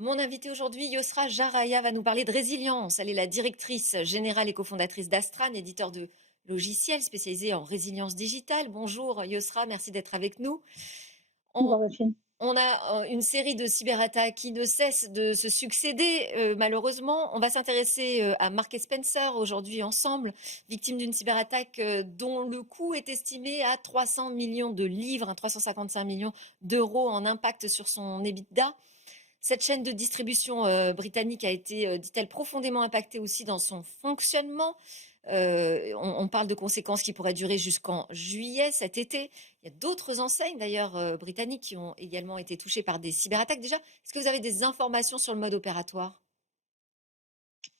Mon invitée aujourd'hui, Yosra Jaraya, va nous parler de résilience. Elle est la directrice générale et cofondatrice d'Astran, éditeur de logiciels spécialisé en résilience digitale. Bonjour Yosra, merci d'être avec nous. On, Bonjour Delphine. on a une série de cyberattaques qui ne cessent de se succéder, malheureusement. On va s'intéresser à Mark et Spencer aujourd'hui ensemble, victime d'une cyberattaque dont le coût est estimé à 300 millions de livres, 355 millions d'euros en impact sur son EBITDA. Cette chaîne de distribution britannique a été, dit-elle, profondément impactée aussi dans son fonctionnement. On parle de conséquences qui pourraient durer jusqu'en juillet cet été. Il y a d'autres enseignes d'ailleurs britanniques qui ont également été touchées par des cyberattaques. Déjà, est-ce que vous avez des informations sur le mode opératoire?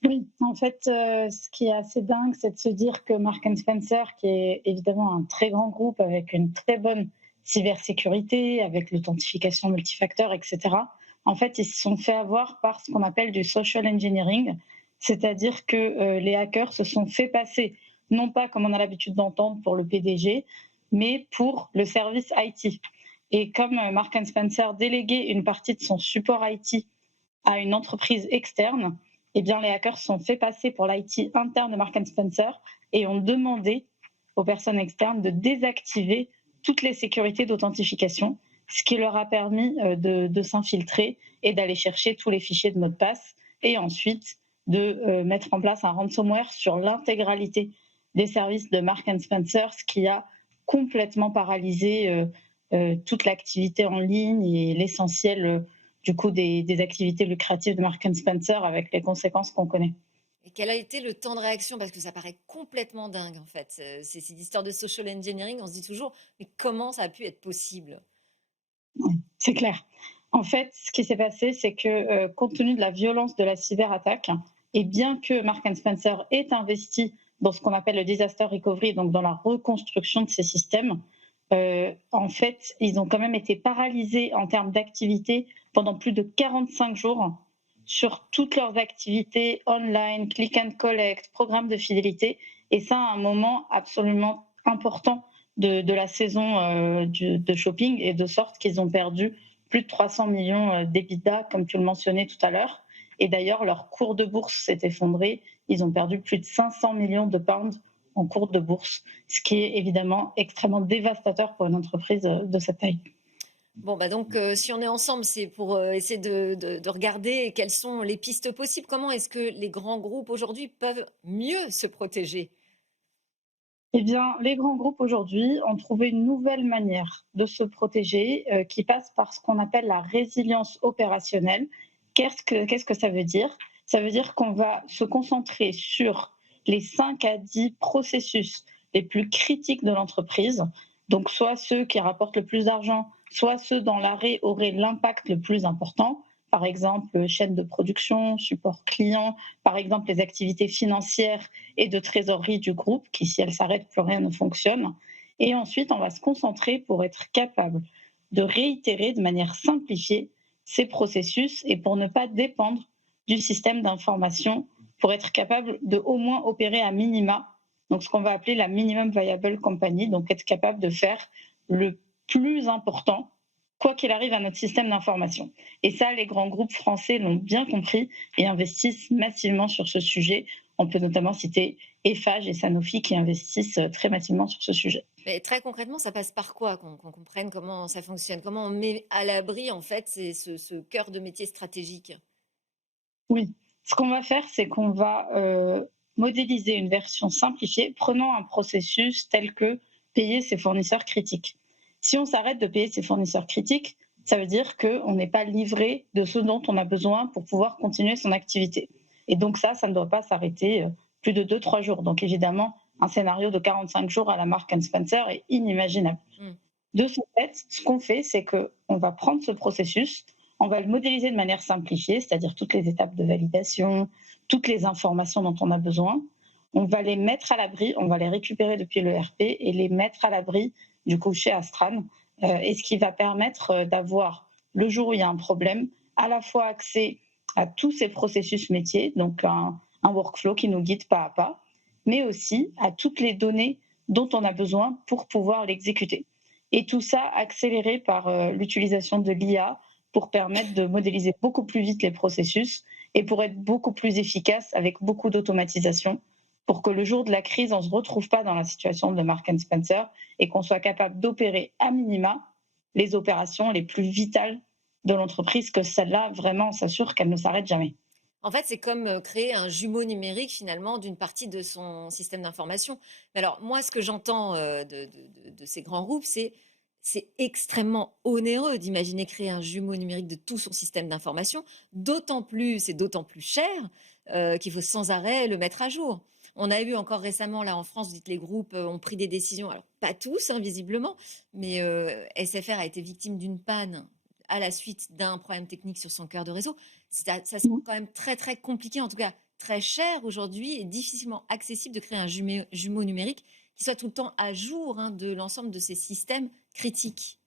Oui, en fait, ce qui est assez dingue, c'est de se dire que Marks& and Spencer, qui est évidemment un très grand groupe avec une très bonne cybersécurité, avec l'authentification multifacteur, et cetera, en fait, ils se sont fait avoir par ce qu'on appelle du social engineering, c'est-à-dire que, les hackers se sont fait passer, non pas comme on a l'habitude d'entendre pour le PDG, mais pour le service IT. Et comme, Marks& and Spencer déléguait une partie de son support IT à une entreprise externe, eh bien, les hackers se sont fait passer pour l'IT interne de Marks& Spencer et ont demandé aux personnes externes de désactiver toutes les sécurités d'authentification, ce qui leur a permis de s'infiltrer et d'aller chercher tous les fichiers de mots de passe et ensuite de mettre en place un ransomware sur l'intégralité des services de Marks& Spencer, ce qui a complètement paralysé toute l'activité en ligne et l'essentiel du coup des activités lucratives de Marks& Spencer avec les conséquences qu'on connaît. Et quel a été le temps de réaction? Parce que ça paraît complètement dingue en fait. Ces histoires de social engineering, on se dit toujours, mais comment ça a pu être possible? C'est clair. En fait, ce qui s'est passé, c'est que compte tenu de la violence de la cyberattaque, et bien que Marks& Spencer ait investi dans ce qu'on appelle le disaster recovery, donc dans la reconstruction de ces systèmes, en fait, ils ont quand même été paralysés en termes d'activité pendant plus de 45 jours sur toutes leurs activités online, click and collect, programme de fidélité, et ça à un moment absolument important de la saison de shopping, et de sorte qu'ils ont perdu plus de 300 millions d'EBITDA, comme tu le mentionnais tout à l'heure. Et d'ailleurs, leur cours de bourse s'est effondré. Ils ont perdu plus de 500 millions de pounds en cours de bourse, ce qui est évidemment extrêmement dévastateur pour une entreprise de cette taille. Bon, bah donc, si on est ensemble, c'est pour essayer de regarder quelles sont les pistes possibles. Comment est-ce que les grands groupes aujourd'hui peuvent mieux se protéger? Eh bien, les grands groupes aujourd'hui ont trouvé une nouvelle manière de se protéger qui passe par ce qu'on appelle la résilience opérationnelle. Qu'est-ce que ça veut dire? Ça veut dire qu'on va se concentrer sur les 5 à 10 processus les plus critiques de l'entreprise, donc soit ceux qui rapportent le plus d'argent, soit ceux dont l'arrêt aurait l'impact le plus important, par exemple chaîne de production, support client, par exemple les activités financières et de trésorerie du groupe, qui, si elle s'arrête, plus rien ne fonctionne. Et ensuite, on va se concentrer pour être capable de réitérer de manière simplifiée ces processus et pour ne pas dépendre du système d'information, pour être capable de au moins opérer à minima, donc ce qu'on va appeler la minimum viable company, donc être capable de faire le plus important, quoi qu'il arrive à notre système d'information. Et ça, les grands groupes français l'ont bien compris et investissent massivement sur ce sujet. On peut notamment citer Eiffage et Sanofi qui investissent très massivement sur ce sujet. Mais très concrètement, ça passe par quoi? Qu'on comprenne comment ça fonctionne? Comment on met à l'abri, en fait, ce cœur de métier stratégique? Oui, ce qu'on va faire, c'est qu'on va modéliser une version simplifiée, prenant un processus tel que payer ses fournisseurs critiques. Si on s'arrête de payer ses fournisseurs critiques, ça veut dire qu'on n'est pas livré de ce dont on a besoin pour pouvoir continuer son activité. Et donc ça ne doit pas s'arrêter plus de 2 3 jours. Donc évidemment, un scénario de 45 jours à la marque Spencer est inimaginable. Mmh. De ce fait, ce qu'on fait, c'est qu'on va prendre ce processus, on va le modéliser de manière simplifiée, c'est-à-dire toutes les étapes de validation, toutes les informations dont on a besoin. On va les mettre à l'abri, on va les récupérer depuis le RP et les mettre à l'abri du coup chez Astran. Et ce qui va permettre d'avoir, le jour où il y a un problème, à la fois accès à tous ces processus métiers, donc un workflow qui nous guide pas à pas, mais aussi à toutes les données dont on a besoin pour pouvoir l'exécuter. Et tout ça accéléré par l'utilisation de l'IA, pour permettre de modéliser beaucoup plus vite les processus et pour être beaucoup plus efficace avec beaucoup d'automatisation pour que le jour de la crise, on ne se retrouve pas dans la situation de Mark Spencer et qu'on soit capable d'opérer à minima les opérations les plus vitales de l'entreprise, que celle-là, vraiment, on s'assure qu'elle ne s'arrête jamais. En fait, c'est comme créer un jumeau numérique finalement d'une partie de son système d'information. Mais alors, moi, ce que j'entends de ces grands groupes, c'est extrêmement onéreux d'imaginer créer un jumeau numérique de tout son système d'information, d'autant plus, c'est d'autant plus cher qu'il faut sans arrêt le mettre à jour. On a eu encore récemment, là en France, vous dites les groupes ont pris des décisions, alors pas tous, hein, visiblement, mais SFR a été victime d'une panne à la suite d'un problème technique sur son cœur de réseau. Ça semble quand même très très compliqué, en tout cas très cher aujourd'hui et difficilement accessible de créer un jumeau numérique qui soit tout le temps à jour hein, de l'ensemble de ces systèmes critiques.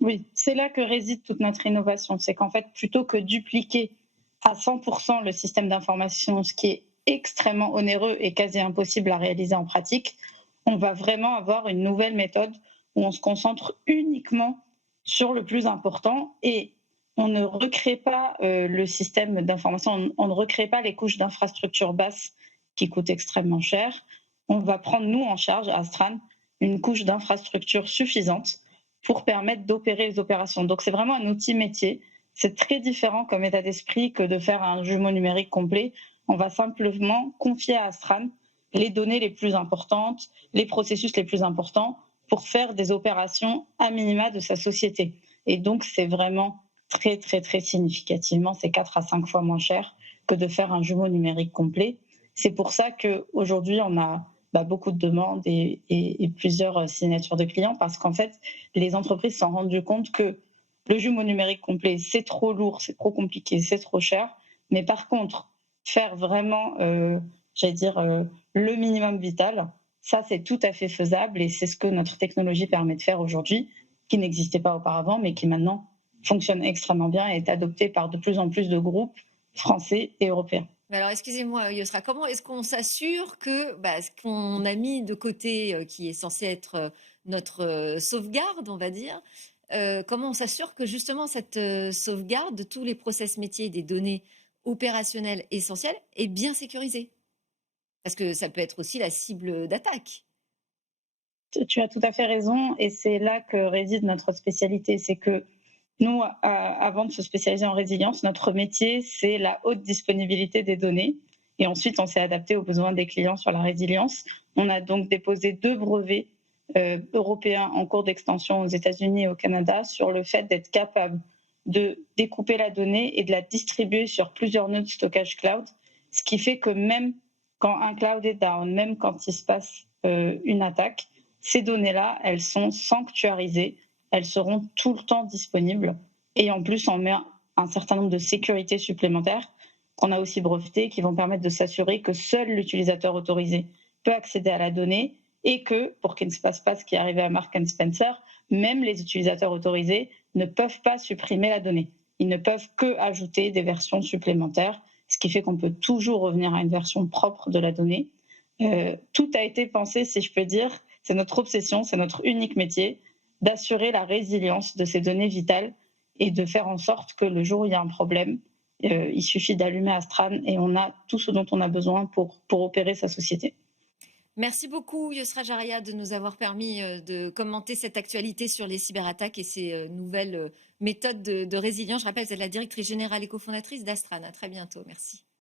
Oui, c'est là que réside toute notre innovation. C'est qu'en fait, plutôt que dupliquer à 100% le système d'information, ce qui est extrêmement onéreux et quasi impossible à réaliser en pratique, on va vraiment avoir une nouvelle méthode où on se concentre uniquement sur le plus important et on ne recrée pas le système d'information, on ne recrée pas les couches d'infrastructures basses qui coûtent extrêmement cher. On va prendre, nous, en charge, à Astran, une couche d'infrastructure suffisante pour permettre d'opérer les opérations. Donc c'est vraiment un outil métier. C'est très différent comme état d'esprit que de faire un jumeau numérique complet. On va simplement confier à Astran les données les plus importantes, les processus les plus importants pour faire des opérations à minima de sa société. Et donc c'est vraiment très très très significativement, c'est 4 à 5 fois moins cher que de faire un jumeau numérique complet. C'est pour ça qu'aujourd'hui on a beaucoup de demandes et plusieurs signatures de clients parce qu'en fait, les entreprises se sont rendues compte que le jumeau numérique complet, c'est trop lourd, c'est trop compliqué, c'est trop cher. Mais par contre, faire vraiment, le minimum vital, ça, c'est tout à fait faisable et c'est ce que notre technologie permet de faire aujourd'hui, qui n'existait pas auparavant, mais qui maintenant fonctionne extrêmement bien et est adopté par de plus en plus de groupes français et européens. Mais alors, excusez-moi, Yosra, comment est-ce qu'on s'assure que ce qu'on a mis de côté, qui est censé être notre sauvegarde, on va dire, comment on s'assure que justement cette sauvegarde de tous les process métiers des données opérationnelles essentielles est bien sécurisée? Parce que ça peut être aussi la cible d'attaque. Tu as tout à fait raison et c'est là que réside notre spécialité. C'est que nous, avant de se spécialiser en résilience, notre métier, c'est la haute disponibilité des données. Et ensuite, on s'est adapté aux besoins des clients sur la résilience. On a donc déposé 2 brevets européens en cours d'extension aux États-Unis et au Canada sur le fait d'être capable de découper la donnée et de la distribuer sur plusieurs nœuds de stockage cloud, ce qui fait que même quand un cloud est down, même quand il se passe une attaque, ces données-là, elles sont sanctuarisées, elles seront tout le temps disponibles. Et en plus, on met un certain nombre de sécurités supplémentaires qu'on a aussi brevetées, qui vont permettre de s'assurer que seul l'utilisateur autorisé peut accéder à la donnée et que, pour qu'il ne se passe pas ce qui est arrivé à Mark Spencer, même les utilisateurs autorisés ne peuvent pas supprimer la donnée. Ils ne peuvent que ajouter des versions supplémentaires, ce qui fait qu'on peut toujours revenir à une version propre de la donnée. Tout a été pensé, si je peux dire, c'est notre obsession, c'est notre unique métier, d'assurer la résilience de ces données vitales et de faire en sorte que le jour où il y a un problème, il suffit d'allumer Astran et on a tout ce dont on a besoin pour opérer sa société. Merci beaucoup, Yosra Jaria, de nous avoir permis de commenter cette actualité sur les cyberattaques et ces nouvelles méthodes de résilience. Je rappelle, vous êtes la directrice générale et cofondatrice d'Astran. À très bientôt. Merci.